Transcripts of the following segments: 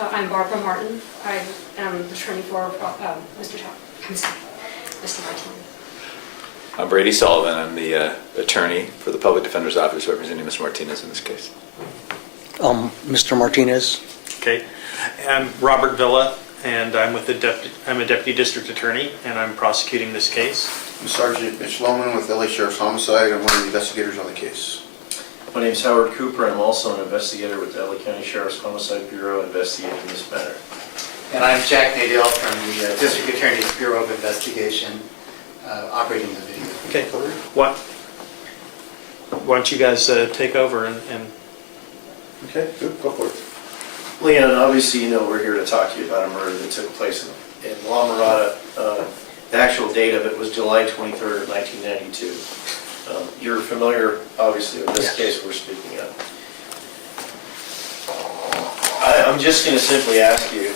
I'm Barbara Martin. I am the attorney for Mr. Martin. I'm Brady Sullivan. I'm the attorney for the Public Defender's Office representing Mr. Martinez in this case. Mr. Martinez. Okay. I'm Robert Villa, and I'm with I'm a deputy district attorney, and I'm prosecuting this case. I'm Sergeant Mitch Lohman with LA Sheriff's Homicide. I'm one of the investigators on the case. My name is Howard Cooper. I'm also an investigator with the LA County Sheriff's Homicide Bureau investigating this matter. And I'm Jack Nadell from the District Attorney's Bureau of Investigation, operating the video. Okay. Why don't you guys take over and Okay, good. Go for it. Leon, obviously you know we're here to talk to you about a murder that took place in La Morrada. The actual date of it was July 23rd of 1992. You're familiar, obviously, with this case we're speaking of. I'm just going to simply ask you,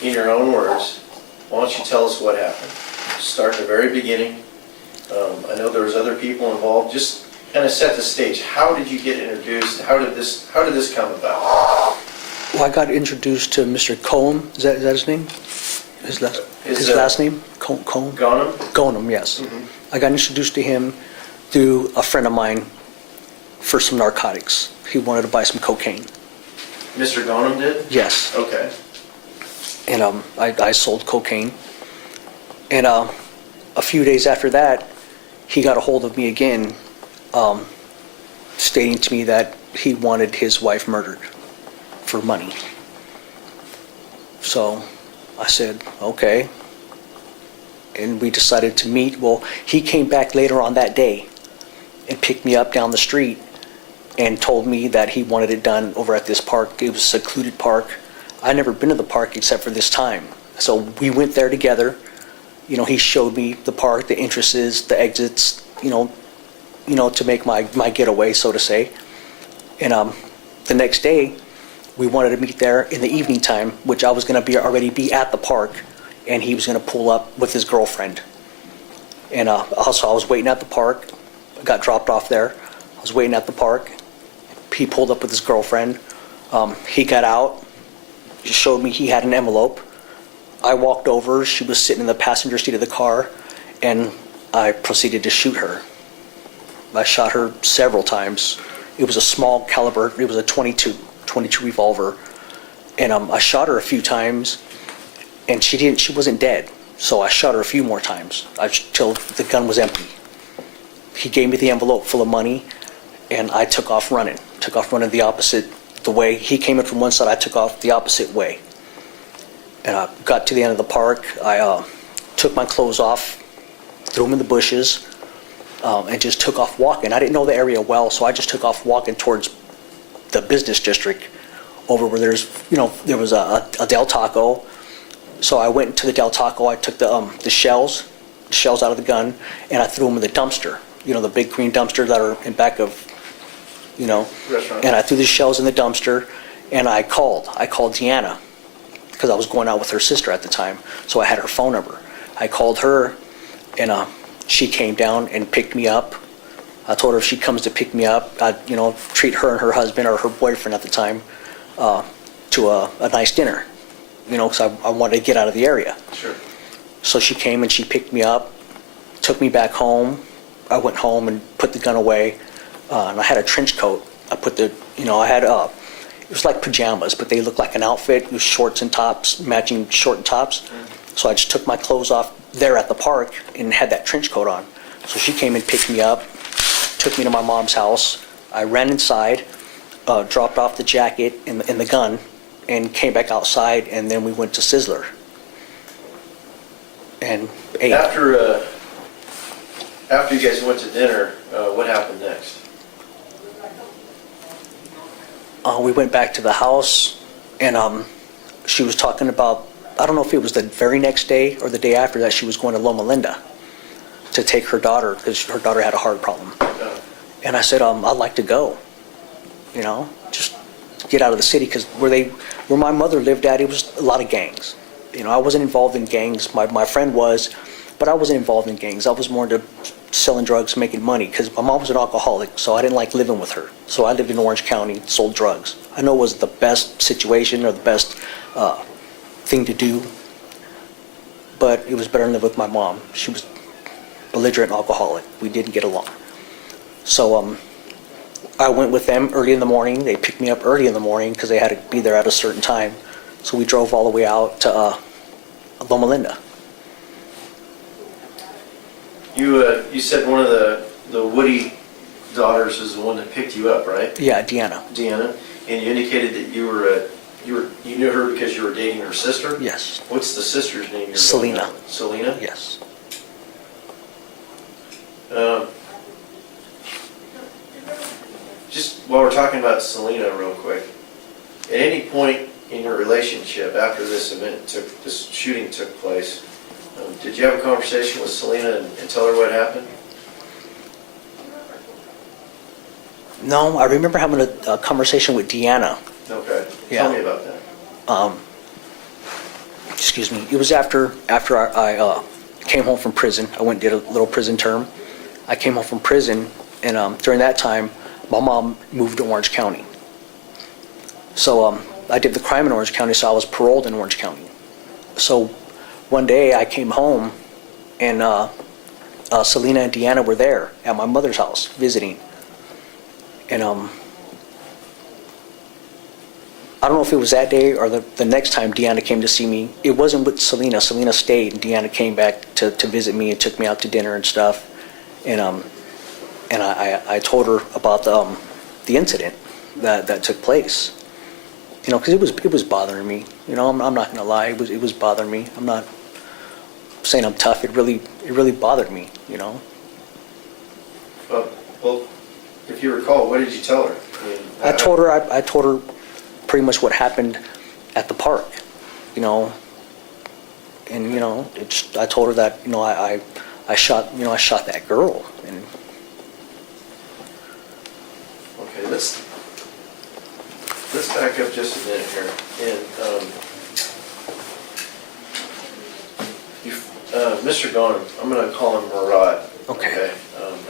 in your own words, why don't you tell us what happened? Start at the very beginning. I know there was other people involved. Just kind of set the stage. How did you get introduced? How did this come about? Well, I got introduced to Mr. Ghonim. Is that his name? His last name? Ghonim? Ghonim, yes. Mm-hmm. I got introduced to him through a friend of mine for some narcotics. He wanted to buy some cocaine. Mr. Ghonim did? Yes. Okay. And I sold cocaine. And a few days after that, he got a hold of me again, stating to me that he wanted his wife murdered for money. So I said, okay. And we decided to meet. Well, he came back later on that day and picked me up down the street and told me that he wanted it done over at this park. It was a secluded park. I'd never been to the park except for this time. So we went there together. You know, he showed me the park, the entrances, the exits, you know, to make my getaway, so to say. And the next day, we wanted to meet there in the evening time, which I was going to already be at the park, and he was going to pull up with his girlfriend. And also, I was waiting at the park. I got dropped off there. I was waiting at the park. He pulled up with his girlfriend. He got out. He showed me he had an envelope. I walked over. She was sitting in the passenger seat of the car, and I proceeded to shoot her. I shot her several times. It was a small caliber. It was a 22 revolver, and I shot her a few times, and she wasn't dead. So I shot her a few more times till the gun was empty. He gave me the envelope full of money, and I took off running. The way he came in from one side, I took off the opposite way. And I got to the end of the park. I took my clothes off, threw them in the bushes, and just took off walking. I didn't know the area well, so I just took off walking towards the business district over where there was a Del Taco. So I went to the Del Taco. I took the shells out of the gun, and I threw them in the dumpster. You know, the big green dumpster that are in back of, Restaurant. And I threw the shells in the dumpster, and I called Deanna, because I was going out with her sister at the time, so I had her phone number. I called her, and she came down and picked me up. I told her if she comes to pick me up, I'd treat her and her husband, or her boyfriend at the time, to a nice dinner, because I wanted to get out of the area. Sure. So she came and she picked me up, took me back home. I went home and put the gun away, and I had a trench coat. I put it was like pajamas, but they looked like an outfit. It was shorts and tops, matching short and tops. So I just took my clothes off there at the park and had that trench coat on. So she came and picked me up, took me to my mom's house. I ran inside, dropped off the jacket and the gun, and came back outside, and then we went to Sizzler and ate. After you guys went to dinner, what happened next? We went back to the house, and she was talking about, I don't know if it was the very next day or the day after that, she was going to Loma Linda to take her daughter, because her daughter had a heart problem. And I said, I'd like to go, just get out of the city, because where my mother lived at, it was a lot of gangs. I wasn't involved in gangs. My friend was, but I wasn't involved in gangs. I was more into selling drugs, making money, because my mom was an alcoholic, so I didn't like living with her. So I lived in Orange County, sold drugs. I know it wasn't the best situation or the best thing to do, but it was better than live with my mom. She was belligerent alcoholic. We didn't get along. So I went with them early in the morning. They picked me up early in the morning because they had to be there at a certain time. So we drove all the way out to Loma Linda. You said one of the Woody daughters is the one that picked you up, right? Yeah, Deanna. Deanna, and you indicated that you knew her because you were dating her sister? Yes. What's the sister's name? You're Selena. going with? Selena? Yes. Just while we're talking about Selena real quick, at any point in your relationship after this shooting took place, did you have a conversation with Selena and tell her what happened? No, I remember having a conversation with Deanna. Okay. Yeah. Tell me about that. Excuse me. It was after I came home from prison. I went and did a little prison term. I came home from prison, and during that time, my mom moved to Orange County. So I did the crime in Orange County, so I was paroled in Orange County. So one day I came home, and Selena and Deanna were there at my mother's house visiting. And I don't know if it was that day or the next time Deanna came to see me. It wasn't with Selena. Selena stayed, and Deanna came back to visit me and took me out to dinner and stuff. And I told her about the incident that took place. You know, because it was bothering me. You know, I'm not gonna lie. It was bothering me. I'm not saying I'm tough. It really bothered me. You know. Well, if you recall, what did you tell her? I told her pretty much what happened at the park, you know, and you know, I told her that, you know, I shot that girl. And okay, let's back up just a minute here. And Mr. Ghonim, I'm going to call him Morrad. Okay.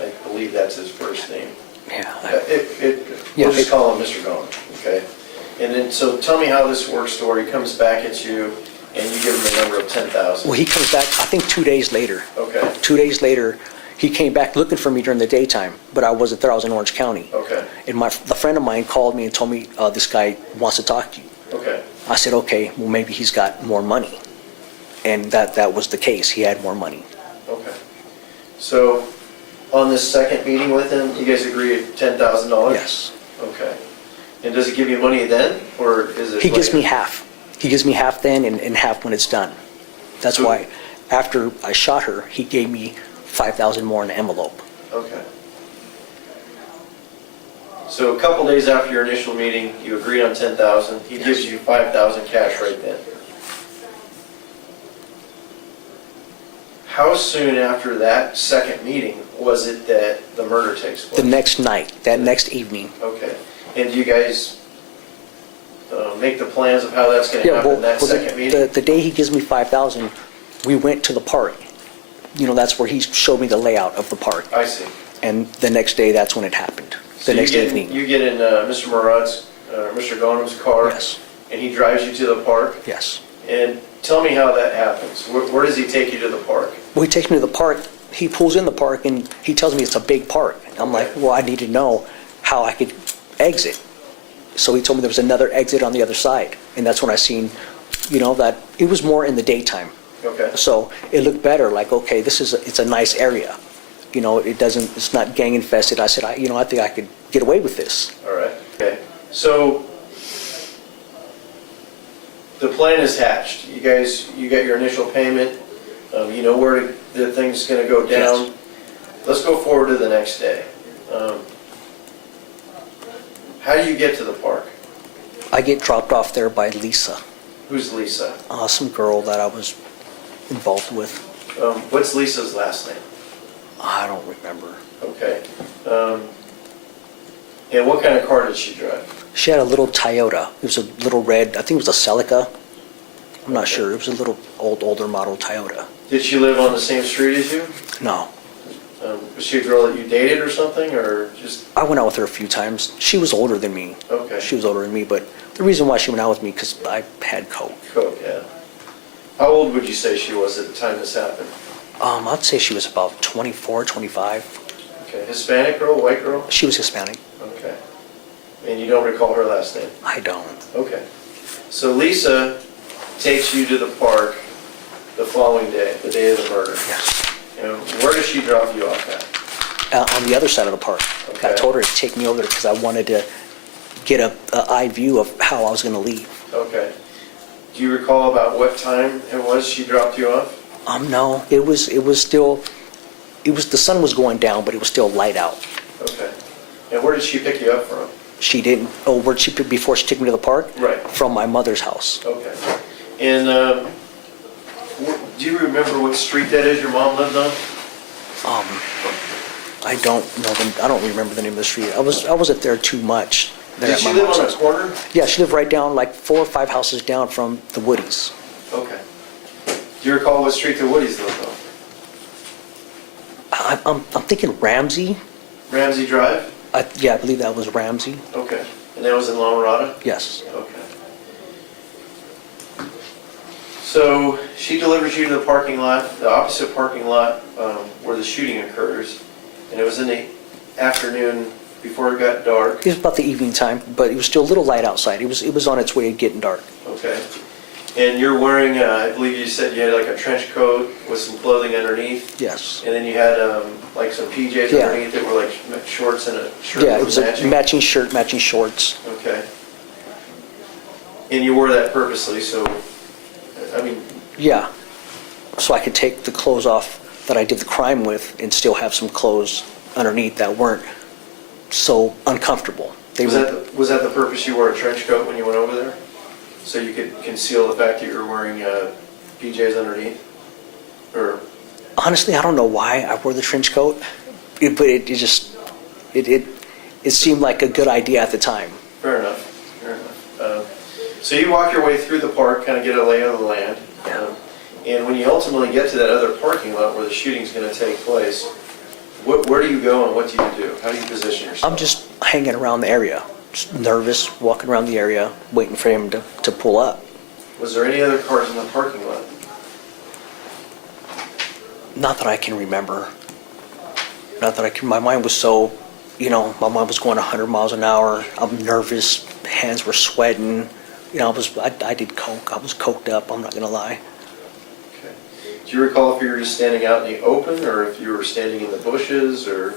I believe that's his first name. yeah, We'll just call him Mr. Ghonim, okay? And then, so tell me how this works, story comes back at you, and you give him a number of 10,000. well, he comes back, I think 2 days later. Okay, 2 days later, he came back looking for me during the daytime, but I wasn't there. I was in Orange County. okay, And the friend of mine called me and told me this guy wants to talk to you. okay. I said, okay, well, maybe he's got more money. And that was the case. He had more money. Okay. So, on this second meeting with him, you guys agree at $10,000? Yes. Okay. And does he give you money then, or is it He gives later? me half. He gives me half then and half when it's done. That's So- why after I shot her, he gave me $5,000 more in an envelope. Okay. So a couple days after your initial meeting, you agreed on 10,000. He gives you 5,000 cash right then. How soon after that second meeting was it that the murder takes place? The next night, that next evening. Okay. And do you guys make the plans of how that's going to happen that second meeting? the day he gives me 5,000, we went to the park. You know, that's where he showed me the layout of the park. I see. And the next day, that's when it happened. So The next you evening. get in Mr. Morrad's, Mr. Ghonem's car? Yes. And he drives you to the park? Yes. And tell me how that happens. Where does he take you to the park? Well, he takes me to the park. He pulls in the park and he tells me it's a big park. I'm like, well, I need to know how I could exit. So he told me there was another exit on the other side. And that's when I seen, you know, that it was more in the daytime. Okay. So it looked better, like, okay, it's a nice area. You know, it's not gang infested. I said, I think I could get away with this. All right. Okay. So the plan is hatched. You guys, you got your initial payment. You know where the thing's going to go down. Yes. Let's go forward to the next day. How do you get to the park? I get dropped off there by Lisa, Who's Lisa? some girl that I was involved with. What's Lisa's last name? I don't remember. Okay. And what kind of car did she drive? She had a little Toyota. It was a little red, I think it was a Celica. I'm not Okay. sure. It was a little older model Toyota. Did she live on the same street as you? No. Was she a girl that you dated or something, or just, I went out with her a few times. She was older than me. okay, She was older than me, but the reason why she went out with me, because I had coke. coke, yeah. How old would you say she was at the time this happened? I'd say she was about 24, 25. Okay, Hispanic girl, white girl? She was Hispanic. Okay. And you don't recall her last name? I don't. Okay. So Lisa takes you to the park the following day, the day of the murder. Yes. And where does she drop you off at? On the other side of the park. I Okay. told her to take me over there because I wanted to get a eye view of how I was going to leave. Okay. Do you recall about what time it was she dropped you off? No, it was still, the sun was going down, but it was still light out. Okay. And where did she pick you up from? She didn't, where'd she, before she took me to the park? Right. From my mother's house. Okay. And do you remember what street that is your mom lived on? I don't know, I don't remember the name of the street. I wasn't there too much. There Did at she my live mom's on a house. corner? Yeah, she lived right down, like 4 or 5 houses down from the Woodies. Okay. Do you recall what street the Woodies lived on? I'm thinking Ramsey. Ramsey Drive? Yeah, I believe that was Ramsey. Okay. And that was in La Mirada? Yes. Okay. So she delivers you to the parking lot, the opposite parking lot where the shooting occurs, and it was in the afternoon before it got dark. It was about the evening time, but it was still a little light outside. It was on its way to getting dark. Okay. And you're wearing, I believe you said you had like a trench coat with some clothing underneath, Yes. and then you had like some PJs Yeah. underneath that were like shorts and a shirt Yeah, that it was a matching? matching shirt, matching shorts. Okay. And you wore that purposely, so, I mean, Yeah. So I could take the clothes off that I did the crime with and still have some clothes underneath that weren't so uncomfortable. They were, was that the purpose you wore a trench coat when you went over there? So you could conceal the fact that you were wearing PJs underneath? Or, honestly, I don't know why I wore the trench coat, but it just, it seemed like a good idea at the time. fair enough, fair enough. So you walk your way through the park, kind of get a lay of the land. And when you ultimately get to that other parking lot where the shooting's going to take place, where do you go and what do you do? How do you position yourself? I'm just hanging around the area, just nervous, walking around the area, waiting for him to pull up. Was there any other cars in the parking lot? Not that I can remember. Not that I can, my mind was so, my mind was going 100 miles an hour. I'm nervous, hands were sweating. I did coke, I was coked up, I'm not gonna lie. Okay. Do you recall if you were just standing out in the open or if you were standing in the bushes or?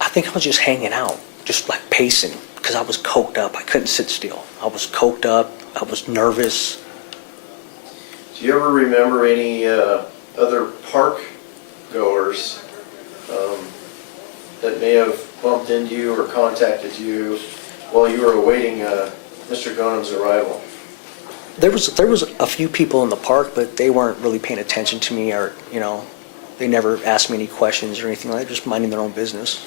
I think I was just hanging out, just like pacing, because I was coked up, I couldn't sit still. I was coked up, I was nervous. Do you ever remember any other park goers that may have bumped into you or contacted you while you were awaiting Mr. Ghonem's arrival? There was a few people in the park, but they weren't really paying attention to me or, they never asked me any questions or anything like that, just minding their own business.